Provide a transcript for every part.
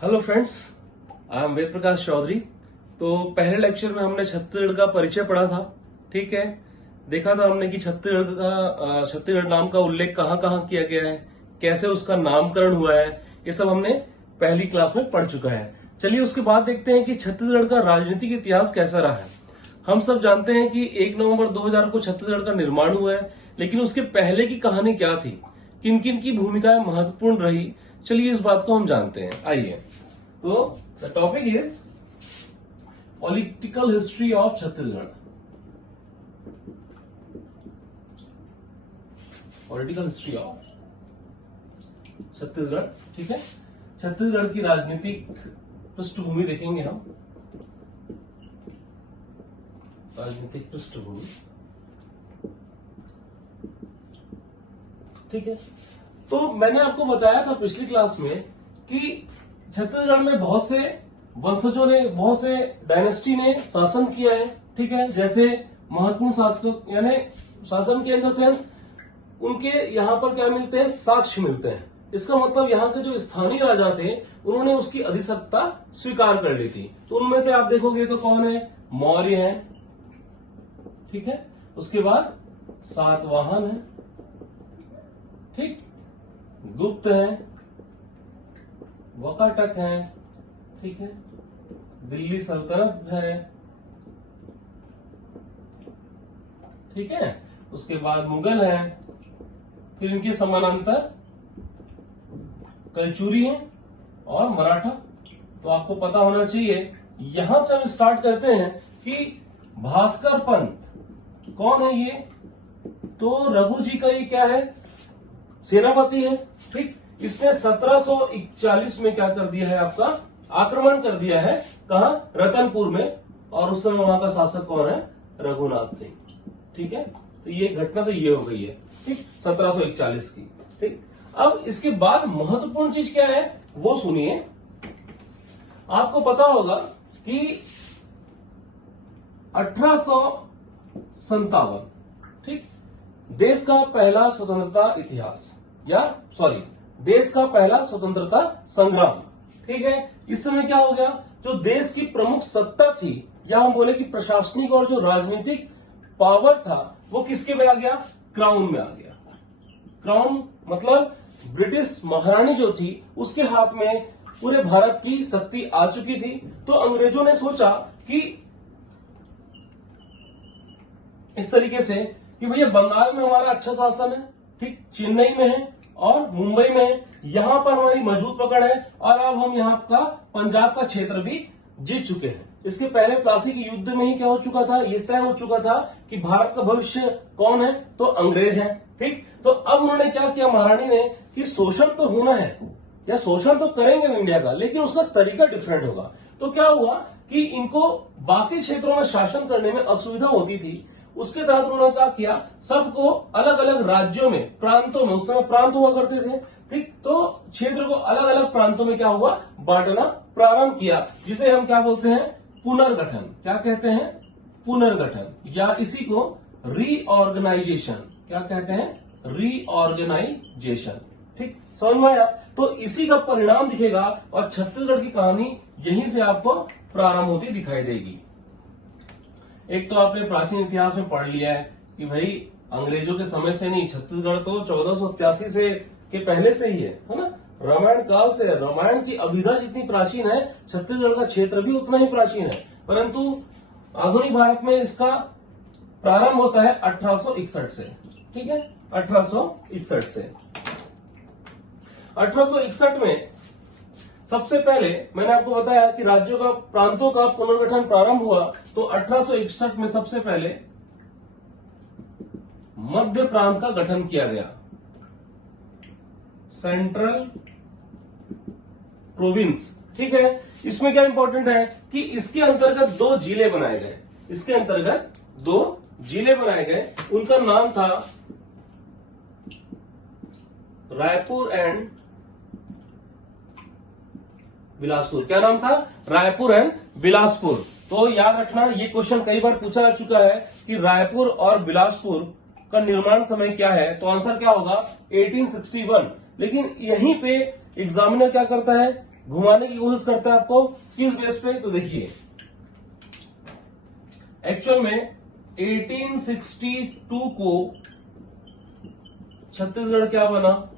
Hello friends, I am Ved Prakash Chaudhary. तो पहले lecture में हमने छत्तीसगढ़ का परिचय पढ़ा था। ठीक है, देखा था हमने कि छत्तीसगढ़ नाम का उल्लेख कहाँ कहाँ किया गया है, कैसे उसका नामकरण हुआ है, ये सब हमने पहली क्लास में पढ़ चुका है। चलिए उसके बाद देखते हैं कि छत्तीसगढ़ का राजनीतिक इतिहास कैसा रहा है। हम सब जानते हैं कि 1 नवंबर 2000 को छत्तीसगढ़ का निर्माण हुआ है, लेकिन उसके पहले की कहानी क्या थी, किन किन की भूमिकाएं महत्वपूर्ण रही, चलिए इस बात को हम जानते हैं। आइए, तो the topic is political history of Chhattisgarh. Political history of Chhattisgarh. ठीक है, छत्तीसगढ़ की राजनीतिक पृष्ठभूमि देखेंगे हम। राजनीतिक पृष्ठभूमि, ठीक है। तो मैंने आपको बताया था पिछली क्लास में कि छत्तीसगढ़ में बहुत से वंशजों ने, बहुत से डायनेस्टी ने शासन किया है। ठीक है, जैसे महत्वपूर्ण शासक, यानी शासन के इन द सेंस उनके यहाँ पर क्या मिलते हैं, साक्ष्य मिलते हैं। इसका मतलब यहाँ के जो स्थानीय राजा थे उन्होंने उसकी अधिसत्ता स्वीकार कर ली थी। तो उनमें से आप देखोगे तो कौन है, मौर्य है, ठीक है, उसके बाद सातवाहन है, ठीक, गुप्त है, वकाटक है, ठीक है, दिल्ली सल्तनत है, ठीक है, उसके बाद मुगल है, फिर इनके समानांतर कलचुरी है और मराठा। तो आपको पता होना चाहिए, यहां से हम स्टार्ट करते हैं कि भास्कर पंत कौन है ये, तो रघु जी का ये क्या है, सेनापति है। ठीक, इसने 1741 में क्या कर दिया है, आपका आक्रमण कर दिया है, कहा, रतनपुर में, और उस समय वहां का शासक कौन है, रघुनाथ सिंह। ठीक है, तो ये घटना तो ये हो गई है, ठीक, 1741 की। ठीक, अब इसके बाद महत्वपूर्ण चीज क्या है वो सुनिए। आपको पता होगा कि 1857, ठीक, देश का पहला स्वतंत्रता इतिहास, या सॉरी, देश का पहला स्वतंत्रता संग्राम। ठीक है, इस समय क्या हो गया, जो देश की प्रमुख सत्ता थी, या हम बोले कि प्रशासनिक और जो राजनीतिक पावर था, वो किसके में आ गया, क्राउन में आ गया। क्राउन मतलब ब्रिटिश महारानी जो थी, उसके हाथ में पूरे भारत की शक्ति आ चुकी थी। तो अंग्रेजों ने सोचा कि इस तरीके से कि भैया बंगाल में हमारा अच्छा शासन है, ठीक, चेन्नई में है और मुंबई में है, यहां पर हमारी मजबूत पकड़ है, और अब हम यहां का पंजाब का क्षेत्र भी जीत चुके हैं। इसके पहले प्लासी के युद्ध में ही क्या हो चुका था, ये तय हो चुका था कि भारत का भविष्य कौन है, तो अंग्रेज है। ठीक, तो अब उन्होंने क्या किया, महारानी ने, कि शोषण तो होना है, या शोषण तो करेंगे इंडिया का, लेकिन उसका तरीका डिफरेंट होगा। तो क्या हुआ कि इनको बाकी क्षेत्रों में शासन करने में असुविधा होती थी। उसके तहत उन्होंने क्या किया, सबको अलग अलग राज्यों में, प्रांतों में, उस समय प्रांत हुआ करते थे, ठीक, तो क्षेत्र को अलग अलग प्रांतों में क्या हुआ, बांटना प्रारंभ किया, जिसे हम क्या बोलते हैं, पुनर्गठन। क्या कहते हैं, पुनर्गठन, या इसी को रीऑर्गेनाइजेशन, क्या कहते हैं, रीऑर्गेनाइजेशन। ठीक, समझ में आया। तो इसी का परिणाम दिखेगा, और छत्तीसगढ़ की कहानी यहीं से आपको प्रारंभ होती दिखाई देगी। एक तो आपने प्राचीन इतिहास में पढ़ लिया है कि भाई अंग्रेजों के समय से नहीं, छत्तीसगढ़ तो 1487 से के पहले से ही है ना, रामायण काल से। रामायण की अभिधा जितनी प्राचीन है, छत्तीसगढ़ का क्षेत्र भी उतना ही प्राचीन है, परंतु आधुनिक भारत में इसका प्रारंभ होता है 1861 से। ठीक है, 1861 से। 1861 में सबसे पहले मैंने आपको बताया कि राज्यों का, प्रांतों का पुनर्गठन प्रारंभ हुआ। तो 1861 में सबसे पहले मध्य प्रांत का गठन किया गया, सेंट्रल प्रोविंस। ठीक है, इसमें क्या इंपॉर्टेंट है कि इसके अंतर्गत 2 जिले बनाए गए, इसके अंतर्गत 2 जिले बनाए गए। उनका नाम था रायपुर एंड बिलासपुर। क्या नाम था, रायपुर एंड बिलासपुर। तो याद रखना, ये क्वेश्चन कई बार पूछा जा चुका है कि रायपुर और बिलासपुर का निर्माण समय क्या है, तो आंसर क्या होगा, 1861। लेकिन यहीं पे एग्जामिनर क्या करता है, घुमाने की कोशिश करता है आपको किस बेस पे, तो देखिए एक्चुअल में 1862 को छत्तीसगढ़ क्या बना,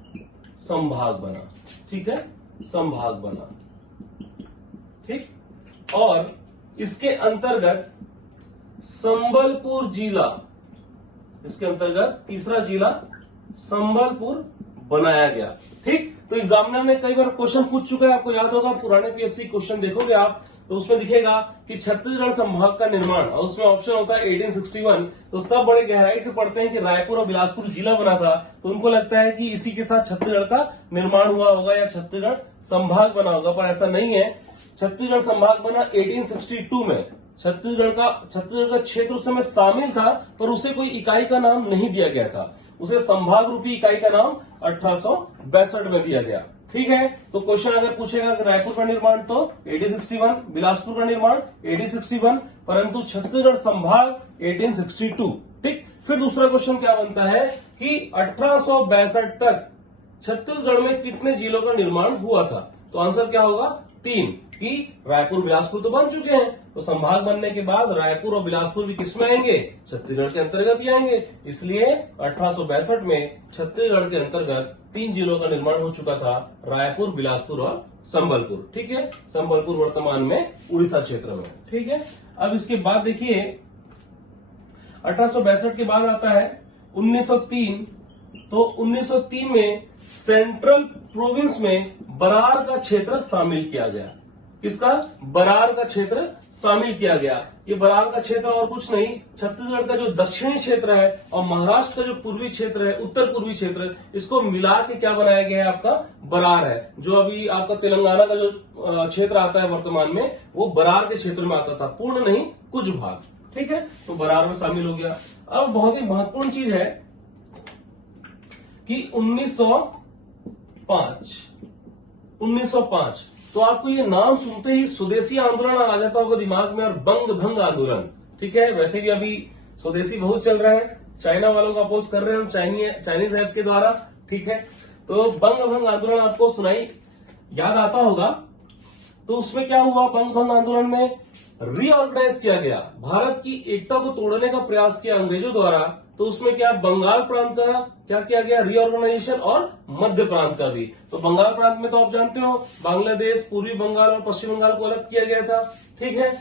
संभाग बना, ठीक है, संभाग बना, ठीक। और इसके अंतर्गत संबलपुर जिला, इसके अंतर्गत तीसरा जिला संबलपुर बनाया गया, ठीक। तो एग्जामिनर ने कई बार क्वेश्चन पूछ चुका है, आपको याद होगा, पुराने पीएससी क्वेश्चन देखोगे आप तो उसमें दिखेगा कि छत्तीसगढ़ संभाग का निर्माण, और उसमें ऑप्शन होता है 1861। तो सब बड़े गहराई से पढ़ते हैं कि रायपुर और बिलासपुर जिला बना था, तो उनको लगता है कि इसी के साथ छत्तीसगढ़ का निर्माण हुआ होगा या छत्तीसगढ़ संभाग बना होगा, पर ऐसा नहीं है। छत्तीसगढ़ संभाग बना 1862 में। छत्तीसगढ़ का क्षेत्र उस समय शामिल था, पर उसे कोई इकाई का नाम नहीं दिया गया था, उसे संभाग रूपी इकाई का नाम 1862 में दिया गया, ठीक है। तो क्वेश्चन अगर पूछेगा कि रायपुर का निर्माण तो 1861, बिलासपुर का निर्माण 1861, परंतु छत्तीसगढ़ संभाग 1862, ठीक। फिर दूसरा क्वेश्चन क्या बनता है कि 1862 तक छत्तीसगढ़ में कितने जिलों का निर्माण हुआ था, तो आंसर क्या होगा 3, कि रायपुर बिलासपुर तो बन चुके हैं, तो संभाग बनने के बाद रायपुर और बिलासपुर भी किसमें आएंगे, छत्तीसगढ़ के अंतर्गत ही आएंगे। इसलिए 1862 में छत्तीसगढ़ के अंतर्गत 3 जिलों का निर्माण हो चुका था, रायपुर, बिलासपुर और संबलपुर, ठीक है। संबलपुर वर्तमान में उड़ीसा क्षेत्र में, ठीक है। अब इसके बाद देखिए 1862 के बाद आता है 1903। तो 1903 में सेंट्रल प्रोविंस में बरार का क्षेत्र शामिल किया गया। किसका, बरार का क्षेत्र शामिल किया गया। ये बरार का क्षेत्र और कुछ नहीं, छत्तीसगढ़ का जो दक्षिणी क्षेत्र है और महाराष्ट्र का जो पूर्वी क्षेत्र है, उत्तर पूर्वी क्षेत्र, इसको मिला के क्या बनाया गया है, आपका बरार है। जो अभी आपका तेलंगाना का जो क्षेत्र आता है वर्तमान में, वो बरार के क्षेत्र में आता था, पूर्ण नहीं कुछ भाग, ठीक है। तो बरार में शामिल हो गया। अब बहुत ही महत्वपूर्ण चीज है कि 1905 तो आपको ये नाम सुनते ही स्वदेशी आंदोलन आ जाता होगा दिमाग में, और बंग भंग आंदोलन, ठीक है। वैसे भी अभी स्वदेशी बहुत चल रहा है, चाइना वालों का अपोज कर रहे हैं हम चाइनीज ऐप के द्वारा, ठीक है। तो बंग भंग आंदोलन आपको सुनाई याद आता होगा। तो उसमें क्या हुआ, बंग भंग आंदोलन में रीऑर्गेनाइज किया गया, भारत की एकता को तोड़ने का प्रयास किया अंग्रेजों द्वारा। तो उसमें क्या, बंगाल प्रांत का क्या किया गया, रीऑर्गेनाइजेशन, और मध्य प्रांत का भी। तो बंगाल प्रांत में तो आप जानते हो बांग्लादेश, पूर्वी बंगाल और पश्चिम बंगाल को अलग किया गया था, ठीक है।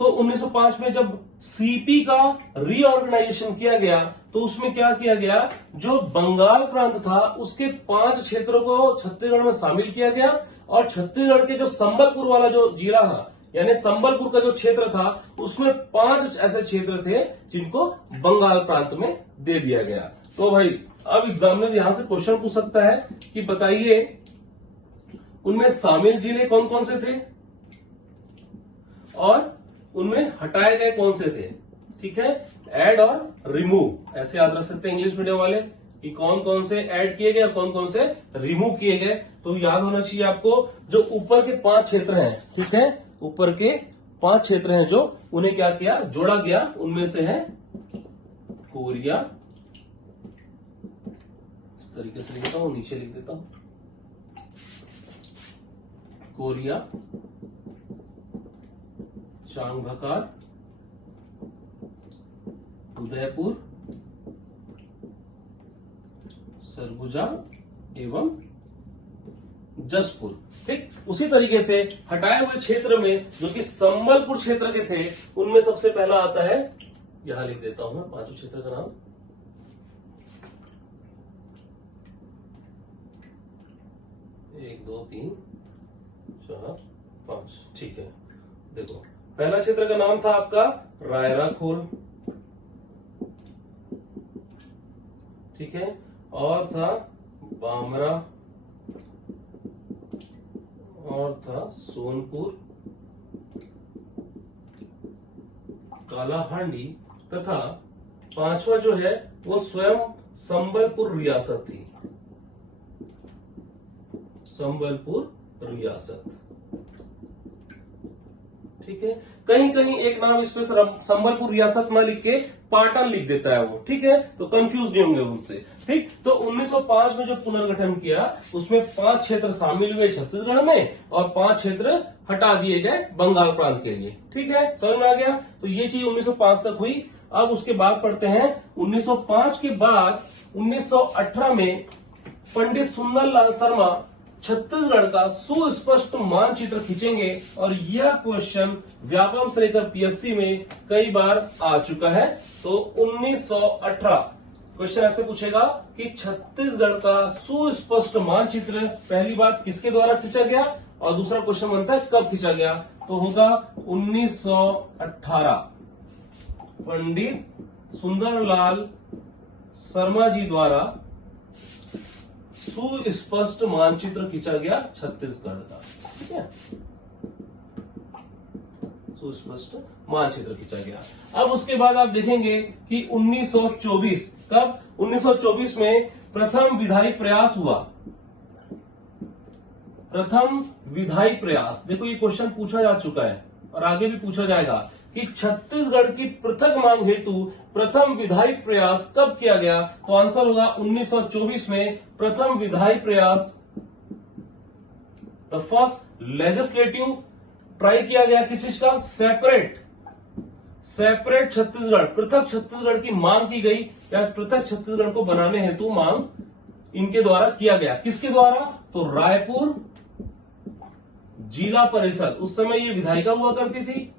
तो 1905 में जब सीपी का रीऑर्गेनाइजेशन किया गया, तो उसमें क्या किया गया, जो बंगाल प्रांत था उसके 5 क्षेत्रों को छत्तीसगढ़ में शामिल किया गया, और छत्तीसगढ़ के जो संबलपुर वाला जो जिला था, यानी संबलपुर का जो क्षेत्र था, उसमें 5 ऐसे क्षेत्र थे जिनको बंगाल प्रांत में दे दिया गया। तो भाई अब एग्जामिनर यहां से क्वेश्चन पूछ सकता है कि बताइए उनमें शामिल जिले कौन कौन से थे और उनमें हटाए गए कौन से थे, ठीक है। ऐड और रिमूव ऐसे याद रख सकते हैं इंग्लिश मीडियम वाले, कि कौन कौन से ऐड किए गए और कौन कौन से रिमूव किए गए। तो याद होना चाहिए आपको, जो ऊपर के 5 क्षेत्र हैं, ठीक है, ऊपर के 5 क्षेत्र हैं जो उन्हें क्या किया, जोड़ा गया। उनमें से है कोरिया, इस तरीके से लिखता हूं, नीचे लिख देता हूं, कोरिया, चांगभकार, उदयपुर, सरगुजा एवं जसपुर, ठीक। उसी तरीके से हटाए हुए क्षेत्र में जो कि संबलपुर क्षेत्र के थे, उनमें सबसे पहला आता है, यहां लिख देता हूं मैं 5 क्षेत्र का नाम, एक 2 3 4 5, ठीक है। देखो पहला क्षेत्र का नाम था आपका रायराखोल, ठीक है, और था बामरा, और था सोनपुर, कालाहांडी, तथा 5वां जो है वो स्वयं संबलपुर रियासत थी, संबलपुर रियासत, ठीक है। कहीं कहीं एक नाम इस पे संबलपुर रियासत ना लिख के पाटन लिख देता है वो, ठीक है, तो कंफ्यूज नहीं होंगे उनसे। ठीक। तो 1905 में जो पुनर्गठन किया उसमें 5 क्षेत्र शामिल हुए छत्तीसगढ़ में और 5 क्षेत्र हटा दिए गए बंगाल प्रांत के लिए। ठीक है, समझ में आ गया। तो ये चीज 1905 तक हुई। अब उसके बाद पढ़ते हैं 1905 के बाद 1918 में पंडित सुंदरलाल शर्मा छत्तीसगढ़ का सुस्पष्ट मानचित्र खींचेंगे और यह क्वेश्चन व्यापम से लेकर पीएससी में कई बार आ चुका है। तो 1918 क्वेश्चन ऐसे पूछेगा कि छत्तीसगढ़ का सुस्पष्ट मानचित्र पहली बात किसके द्वारा खींचा गया, और दूसरा क्वेश्चन बनता है कब खींचा गया, तो होगा 1918 पंडित सुंदरलाल शर्मा जी द्वारा सुस्पष्ट मानचित्र खींचा गया छत्तीसगढ़ का। ठीक है, सुस्पष्ट मानचित्र खींचा गया। अब उसके बाद आप देखेंगे कि 1924 कब, 1924 में प्रथम विधायी प्रयास हुआ। प्रथम विधायी प्रयास, देखो ये क्वेश्चन पूछा जा चुका है और आगे भी पूछा जाएगा कि छत्तीसगढ़ की पृथक मांग हेतु प्रथम विधायी प्रयास कब किया गया, तो आंसर होगा 1924 में प्रथम विधायी प्रयास, द फर्स्ट लेजिस्लेटिव ट्राई किया गया किस चीज का, सेपरेट छत्तीसगढ़, पृथक छत्तीसगढ़ की मांग की गई, या पृथक छत्तीसगढ़ को बनाने हेतु मांग इनके द्वारा किया गया। किसके द्वारा, तो रायपुर जिला परिषद, उस समय ये विधायिका हुआ करती थी।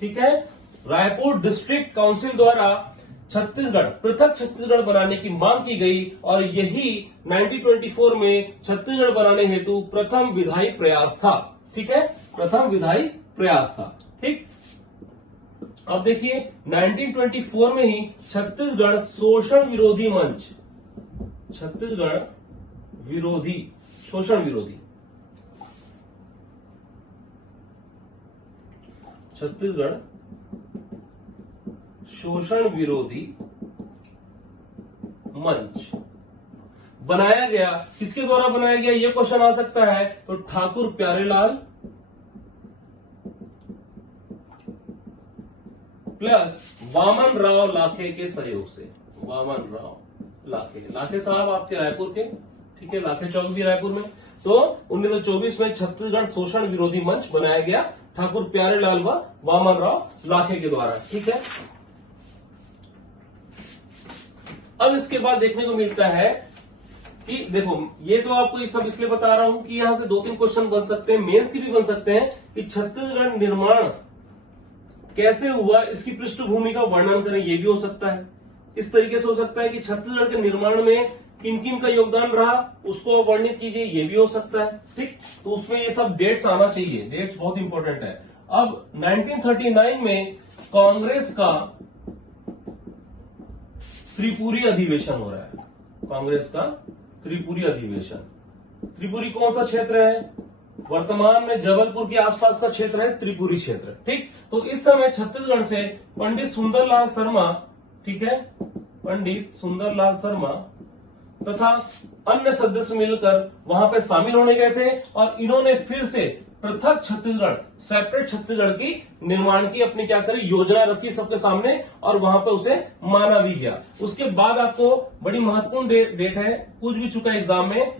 ठीक है, रायपुर डिस्ट्रिक्ट काउंसिल द्वारा छत्तीसगढ़, पृथक छत्तीसगढ़ बनाने की मांग की गई और यही 1924 में छत्तीसगढ़ बनाने हेतु प्रथम विधायी प्रयास था। ठीक है, प्रथम विधायी प्रयास था। ठीक, अब देखिए 1924 में ही छत्तीसगढ़ शोषण विरोधी मंच, छत्तीसगढ़ विरोधी, शोषण विरोधी, छत्तीसगढ़ शोषण विरोधी मंच बनाया गया। किसके द्वारा बनाया गया, यह क्वेश्चन आ सकता है, तो ठाकुर प्यारेलाल प्लस वामन राव लाखे के सहयोग से। वामन राव लाखे साहब आपके रायपुर के, ठीक है, लाखे चौक भी रायपुर में। तो 1924 में छत्तीसगढ़ शोषण विरोधी मंच बनाया गया ठाकुर प्यारेलाल व वामन राव लाखे के द्वारा। ठीक है, अब इसके बाद देखने को मिलता है कि देखो ये तो आपको ये सब इसलिए बता रहा हूं कि यहां से 2-3 क्वेश्चन बन सकते हैं, मेंस की भी बन सकते हैं कि छत्तीसगढ़ निर्माण कैसे हुआ, इसकी पृष्ठभूमि का वर्णन करें, ये भी हो सकता है। इस तरीके से हो सकता है कि छत्तीसगढ़ के निर्माण में किन किन का योगदान रहा उसको आप वर्णित कीजिए, ये भी हो सकता है। ठीक, तो उसमें ये सब डेट्स आना चाहिए, डेट्स बहुत इंपॉर्टेंट है। अब 1939 में कांग्रेस का त्रिपुरी अधिवेशन हो रहा है, कांग्रेस का त्रिपुरी अधिवेशन। त्रिपुरी कौन सा क्षेत्र है, वर्तमान में जबलपुर के आसपास का क्षेत्र है त्रिपुरी क्षेत्र। ठीक, तो इस समय छत्तीसगढ़ से पंडित सुंदरलाल शर्मा, ठीक है, पंडित सुंदरलाल शर्मा तथा अन्य सदस्य मिलकर वहां पे शामिल होने गए थे और इन्होंने फिर से पृथक छत्तीसगढ़, सेपरेट छत्तीसगढ़ की निर्माण की अपनी क्या करी योजना रखी सबके सामने और वहां पे उसे माना भी गया। उसके बाद आपको बड़ी महत्वपूर्ण डेट है, पूछ भी चुका है एग्जाम में,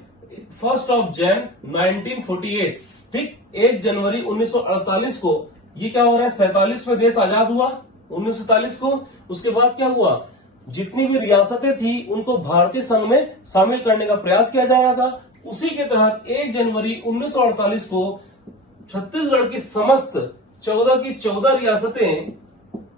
1 जनवरी 1948। ठीक, 1 जनवरी 1948 को ये क्या हो रहा है, 47 में देश आजाद हुआ 1947 को। उसके बाद क्या हुआ, जितनी भी रियासतें थी उनको भारतीय संघ में शामिल करने का प्रयास किया जा रहा था। उसी के तहत 1 जनवरी 1948 को छत्तीसगढ़ की समस्त 14 की 14 रियासतें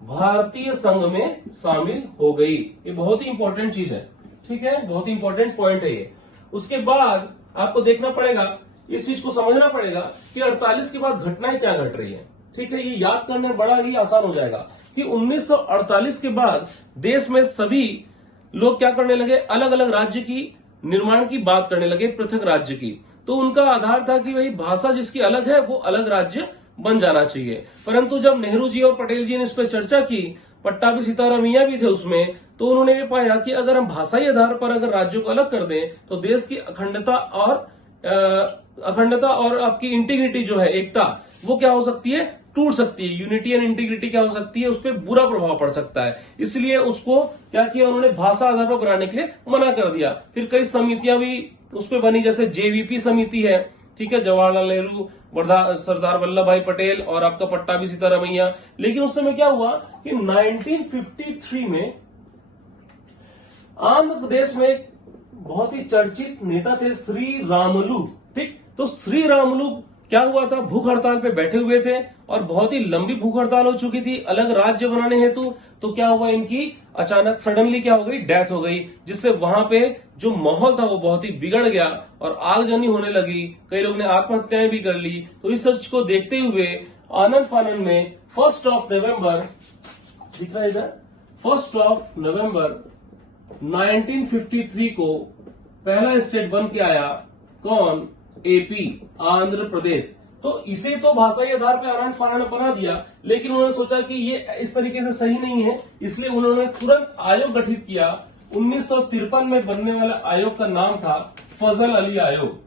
भारतीय संघ में शामिल हो गई। ये बहुत ही इंपॉर्टेंट चीज है, ठीक है, बहुत ही इंपॉर्टेंट पॉइंट है ये। उसके बाद आपको देखना पड़ेगा, इस चीज को समझना पड़ेगा कि 48 के बाद घटनाएं क्या घट रही है। ठीक है, ये याद करने बड़ा ही आसान हो जाएगा कि 1948 के बाद देश में सभी लोग क्या करने लगे, अलग अलग राज्य की निर्माण की बात करने लगे, पृथक राज्य की। तो उनका आधार था कि भाई भाषा जिसकी अलग है वो अलग राज्य बन जाना चाहिए। परंतु जब नेहरू जी और पटेल जी ने इस पर चर्चा की, पट्टाभी सीतारामैया भी थे उसमें, तो उन्होंने भी पाया कि अगर हम भाषाई आधार पर अगर राज्यों को अलग कर दें तो देश की अखंडता और आपकी इंटीग्रिटी जो है, एकता, वो क्या हो सकती है, टूट सकती है, यूनिटी एंड इंटीग्रिटी क्या हो सकती है, उस पर बुरा प्रभाव पड़ सकता है। इसलिए उसको क्या किया उन्होंने, भाषा आधार पर बनाने के लिए मना कर दिया। फिर कई समितियां भी उस पर बनी, जैसे जेवीपी समिति है, ठीक है, जवाहरलाल नेहरू, सरदार वल्लभ भाई पटेल और आपका पट्टाभी सीतारमैया। लेकिन उस समय क्या हुआ कि 1953 में आंध्र प्रदेश में बहुत ही चर्चित नेता थे श्री रामुलु, ठीक। तो श्री रामुलु क्या हुआ था, भूख हड़ताल पे बैठे हुए थे और बहुत ही लंबी भूख हड़ताल हो चुकी थी अलग राज्य बनाने हेतु। तो क्या हुआ, इनकी अचानक सडनली क्या हो गई, डेथ हो गई, जिससे वहां पे जो माहौल था वो बहुत ही बिगड़ गया और आगजनी होने लगी। कई लोगों ने आत्महत्याएं भी कर ली। तो इस सच को देखते हुए आनंद फानन में 1 नवंबर, दिख रहा है इधर, 1 नवंबर 1953 को पहला स्टेट बन के आया, कौन, एपी, आंध्र प्रदेश। तो इसे तो भाषाई आधार पर आनंद फानन ने बना दिया, लेकिन उन्होंने सोचा कि ये इस तरीके से सही नहीं है, इसलिए उन्होंने तुरंत आयोग गठित किया। 1953 में बनने वाला आयोग का नाम था फजल अली आयोग।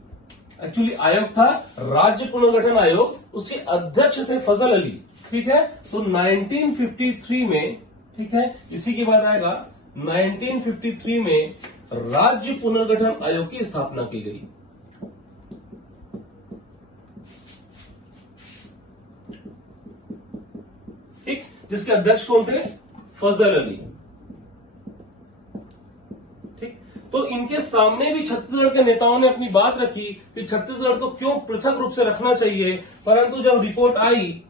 एक्चुअली आयोग था राज्य पुनर्गठन आयोग, उसके अध्यक्ष थे फजल अली, ठीक है। तो 1953 में, ठीक है, इसी के बाद आएगा 1953 में राज्य पुनर्गठन आयोग की स्थापना की गई। ठीक, जिसके अध्यक्ष कौन थे, फजल अली, ठीक। तो इनके सामने भी छत्तीसगढ़ के नेताओं ने अपनी बात रखी कि छत्तीसगढ़ को क्यों पृथक रूप से रखना चाहिए, परंतु जब रिपोर्ट आई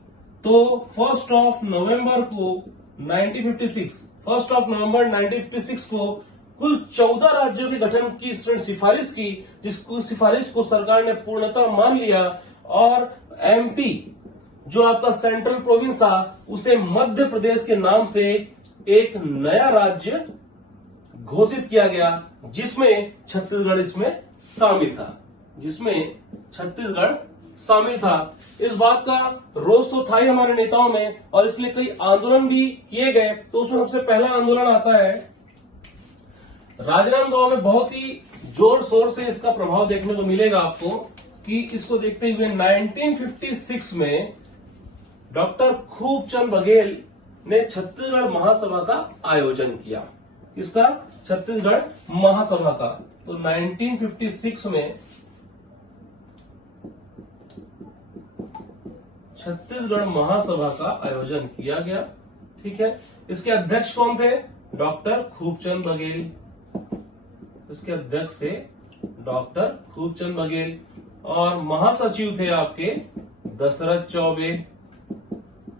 तो 1 नवंबर को 1956, 1 नवंबर 1956 को कुल 14 राज्यों के गठन की सिफारिश की, जिसको सिफारिश को सरकार ने पूर्णतः मान लिया और एमपी जो आपका सेंट्रल प्रोविंस था उसे मध्य प्रदेश के नाम से एक नया राज्य घोषित किया गया, जिसमें छत्तीसगढ़ इसमें शामिल था, जिसमें छत्तीसगढ़ शामिल था। इस बात का रोष तो था ही हमारे नेताओं में और इसलिए कई आंदोलन भी किए गए। तो उसमें सबसे पहला आंदोलन आता है राजनांदगांव में। बहुत ही जोर शोर से इसका प्रभाव देखने को मिलेगा आपको कि इसको देखते हुए 1956 में डॉक्टर खूबचंद बघेल ने छत्तीसगढ़ महासभा का आयोजन किया। इसका छत्तीसगढ़ महासभा का। तो 1956 में छत्तीसगढ़ महासभा का आयोजन किया गया, ठीक है। इसके अध्यक्ष कौन थे, डॉक्टर खूबचंद बघेल। इसके अध्यक्ष थे डॉक्टर खूबचंद बघेल और महासचिव थे आपके दशरथ चौबे,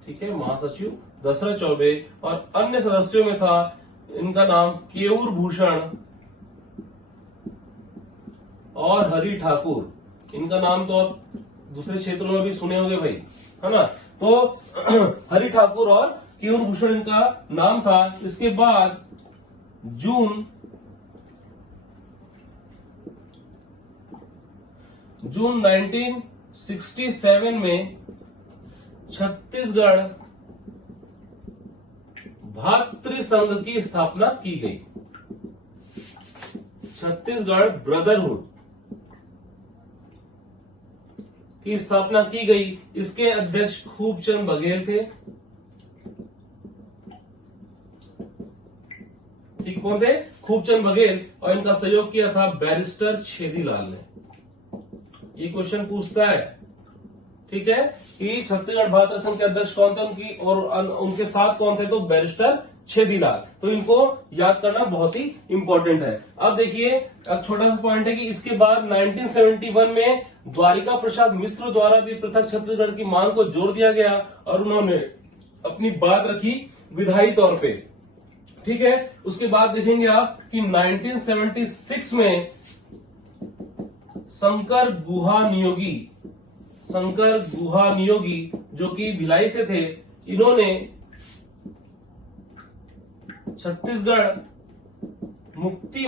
ठीक है, महासचिव दशरथ चौबे। और अन्य सदस्यों में था, इनका नाम केयूर भूषण और हरि ठाकुर। इनका नाम तो आप दूसरे क्षेत्रों में भी सुने होंगे भाई, है ना। तो हरि ठाकुर और केयूर भूषण इनका नाम था। इसके बाद जून 1967 में छत्तीसगढ़ भातृ संघ की स्थापना की गई। छत्तीसगढ़ ब्रदरहुड की स्थापना की गई। इसके अध्यक्ष खूबचंद बघेल थे, ठीक, कौन थे, खूबचंद बघेल। और इनका सहयोग किया था बैरिस्टर छेदीलाल ने। ये क्वेश्चन पूछता है, ठीक है, कि छत्तीसगढ़ भातृ संघ के अध्यक्ष कौन थे, उनकी और उनके साथ कौन थे, तो बैरिस्टर छेदीलाल। तो इनको याद करना बहुत ही इंपॉर्टेंट है। अब देखिए, अब छोटा सा पॉइंट है कि इसके बाद 1971 में द्वारिका प्रसाद मिश्र द्वारा भी पृथक छत्तीसगढ़ की मांग को जोर दिया गया और उन्होंने अपनी बात रखी विधायी तौर पे, ठीक है। उसके बाद देखेंगे आप कि 1976 में शंकर गुहा नियोगी जो कि भिलाई से थे, इन्होंने छत्तीसगढ़ मुक्ति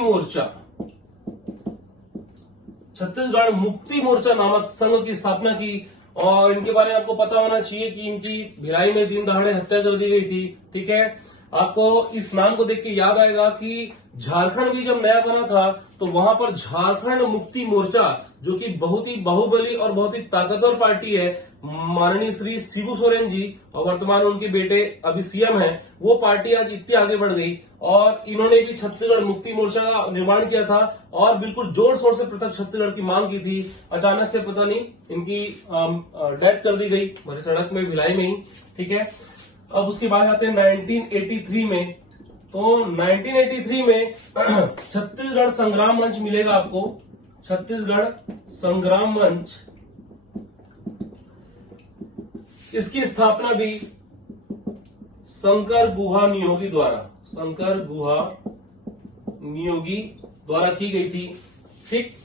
मोर्चा नामक संघ की स्थापना की। और इनके बारे में आपको पता होना चाहिए कि इनकी भिलाई में दिन दहाड़े हत्या कर दी गई थी, ठीक है। आपको इस नाम को देख के याद आएगा कि झारखंड भी जब नया बना था तो वहां पर झारखंड मुक्ति मोर्चा, जो कि बहुत ही बाहुबली और बहुत ही ताकतवर पार्टी है, माननीय श्री शिबू सोरेन जी और वर्तमान उनके बेटे अभी सीएम है, वो पार्टी आज इतनी आगे बढ़ गई और इन्होंने भी छत्तीसगढ़ मुक्ति मोर्चा का निर्माण किया था और बिल्कुल जोर शोर से पृथक छत्तीसगढ़ की मांग की थी। अचानक से पता नहीं इनकी डेथ कर दी गई भरी सड़क में, भिलाई में ही। ठीक है, अब उसके बाद आते हैं 1983 में। तो 1983 में छत्तीसगढ़ संग्राम मंच मिलेगा आपको, छत्तीसगढ़ संग्राम मंच। इसकी स्थापना भी शंकर गुहा नियोगी द्वारा, शंकर गुहा नियोगी द्वारा की गई थी। ठीक,